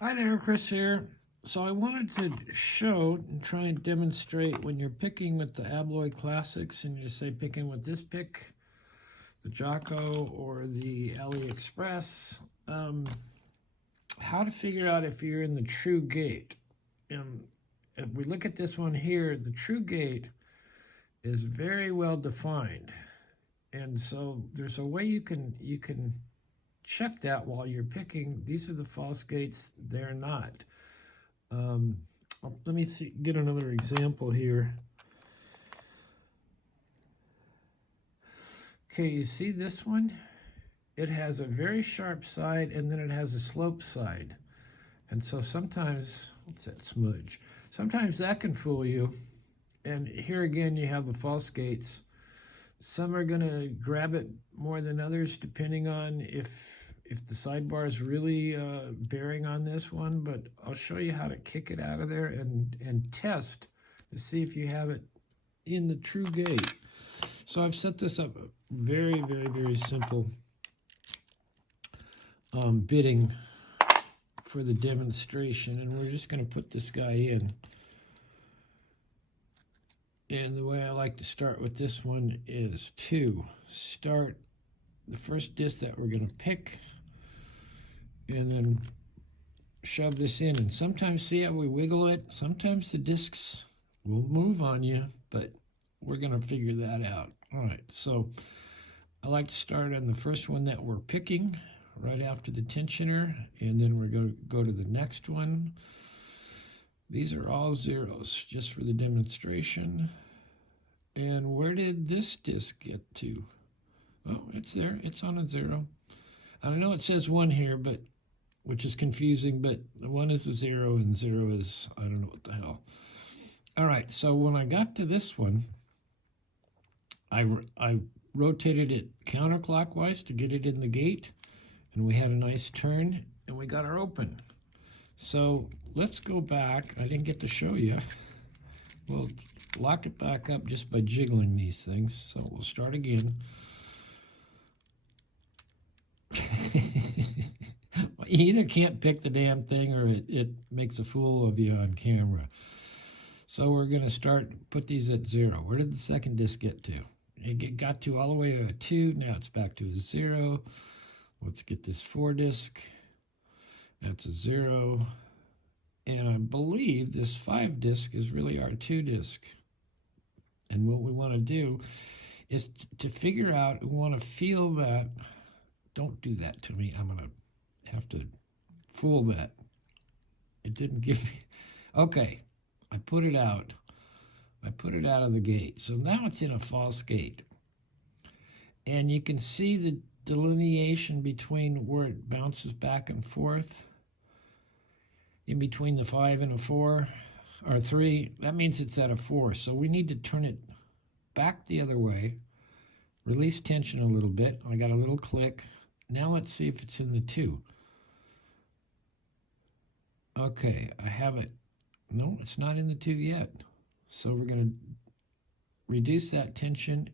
Hi there, Chris here. So I wanted to show and try and demonstrate when you're picking with the Abloy Classics and you say picking with this pick, the Jocko or the AliExpress, how to figure out if you're in the true gate. And if we look at this one here, the true gate is very well defined. And so there's a way you can check that while you're picking. These are the false gates, they're not. Um, Let me get another example here. Okay, you see this one? It has a very sharp side and then it has a slope side. And so sometimes, what's that smudge? Sometimes that can fool you. And here again, you have the false gates. Some are going to grab it more than others depending on if the sidebar is really bearing on this one, but I'll show you how to kick it out of there and test to see if you have it in the true gate. So I've set this up very, very, very simple bidding for the demonstration, and we're just going to put this guy in. And the way I like to start with this one is to start the first disc that we're going to pick and then shove this in. And sometimes, see how we wiggle it? Sometimes the discs will move on you, but we're going to figure that out. All right, so I like to start on the first one that we're picking right after the tensioner, and then we're going to go to the next one. These are all zeros just for the demonstration. And where did this disc get to? Oh, it's there. It's on a 0. I know it says 1 here, but which is confusing, but 1 is a 0 and 0 is, I don't know what the hell. All right, so when I got to this one, I rotated it counterclockwise to get it in the gate, and we had a nice turn, and we got her open. So let's go back. I didn't get to show you. We'll lock it back up just by jiggling these things. So we'll start again. You either can't pick the damn thing or it makes a fool of you on camera. So we're going to put these at 0. Where did the second disc get to? It got to all the way to a 2. Now it's back to a 0. Let's get this 4 disc. That's a 0. And I believe this 5 disc is really our 2 disc. And what we want to do is to figure out, we want to feel that. Don't do that to me. I'm going to have to fool that. It didn't give me. Okay, I put it out. I put it out of the gate. So now it's in a false gate. And you can see the delineation between where it bounces back and forth. In between the 5 and a 4, or 3, that means it's at a 4. So we need to turn it back the other way, release tension a little bit. I got a little click. Now let's see if it's in the 2. Okay, I have it. No, it's not in the 2 yet. So we're going to reduce that tension.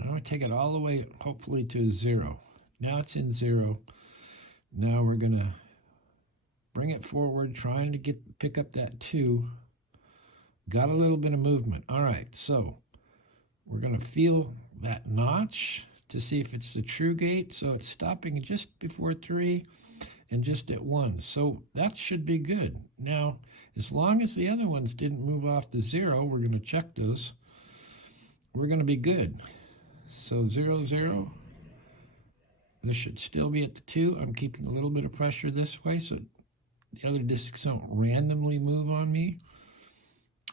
I'm going to take it all the way, hopefully, to 0. Now it's in 0. Now we're going to bring it forward, trying to pick up that 2. Got a little bit of movement. All right, so we're going to feel that notch to see if it's the true gate. So it's stopping just before 3 and just at 1. So that should be good. Now, as long as the other ones didn't move off the 0, we're going to check those. We're going to be good. So 0, 0. This should still be at the 2. I'm keeping a little bit of pressure this way so the other discs don't randomly move on me.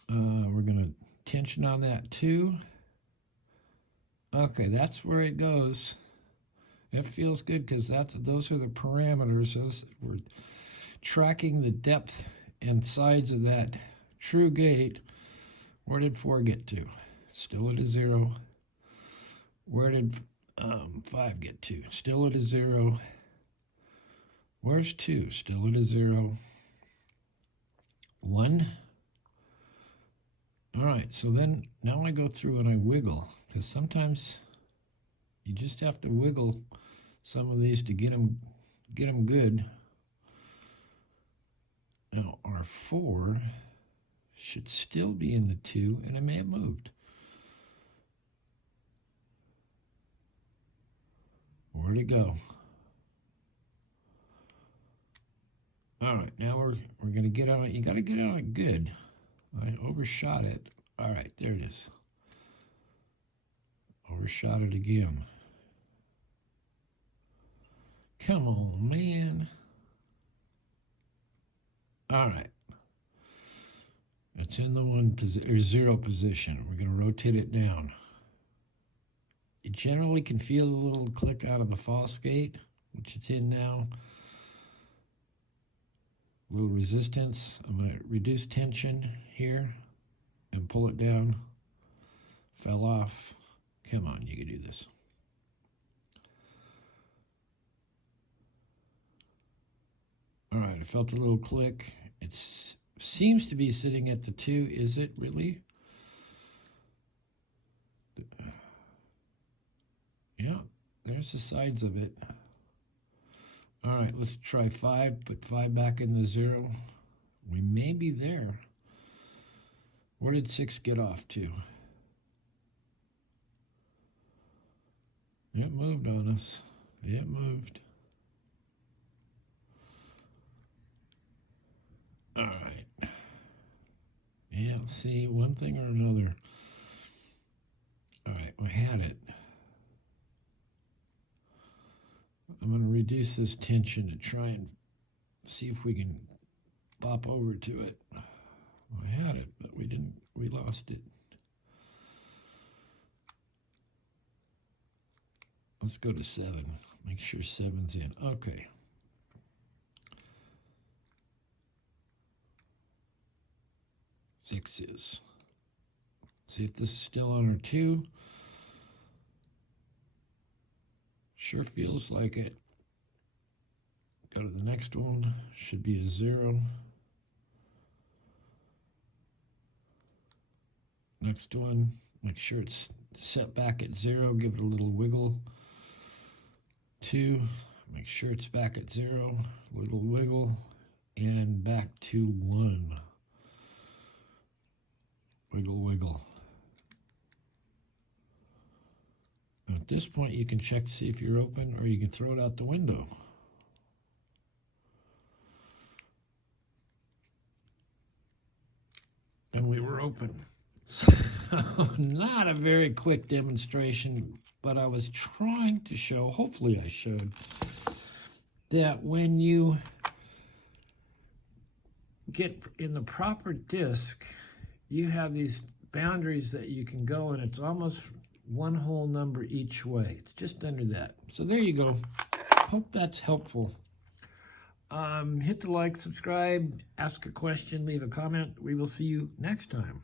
We're going to tension on that 2. Okay, that's where it goes. It feels good because those are the parameters. We're tracking the depth and sides of that true gate. Where did 4 get to? Still at a 0. Where did 5 get to? Still at a 0. Where's 2? Still at a 0. 1. All right, so then now I go through and I wiggle, because sometimes you just have to wiggle some of these to get them good. Now R4 should still be in the 2, and it may have moved. Where'd it go? All right, now we're going to get on it. You got to get on it good. I overshot it. All right, there it is. Overshot it again. Come on, man. All right. It's in the 0 position. We're going to rotate it down. You generally can feel a little click out of the false gate, which it's in now. A little resistance. I'm going to reduce tension here and pull it down. Fell off. Come on, you can do this. All right, I felt a little click. It seems to be sitting at the 2. Is it really? Yeah, there's the sides of it. All right, let's try 5. Put 5 back in the 0. We may be there. Where did 6 get off to? It moved on us. It moved. All right. Yeah, see, one thing or another. All right, we had it. I'm going to reduce this tension to try and see if we can bop over to it. I had it, but we lost it. Let's go to 7. Make sure 7's in. Okay. Six is. See if this is still on our 2. Sure feels like it. Go to the next one. Should be a 0. Next one. Make sure it's set back at 0. Give it a little wiggle. 2. Make sure it's back at 0. Little wiggle. And back to 1. Wiggle, wiggle. Now at this point, you can check to see if you're open, or you can throw it out the window. And we were open. So, not a very quick demonstration, but I was trying to show, hopefully I showed, that when you get in the proper disc, you have these boundaries that you can go, and it's almost one whole number each way. It's just under that. So there you go. Hope that's helpful. Hit the like, subscribe, ask a question, leave a comment. We will see you next time.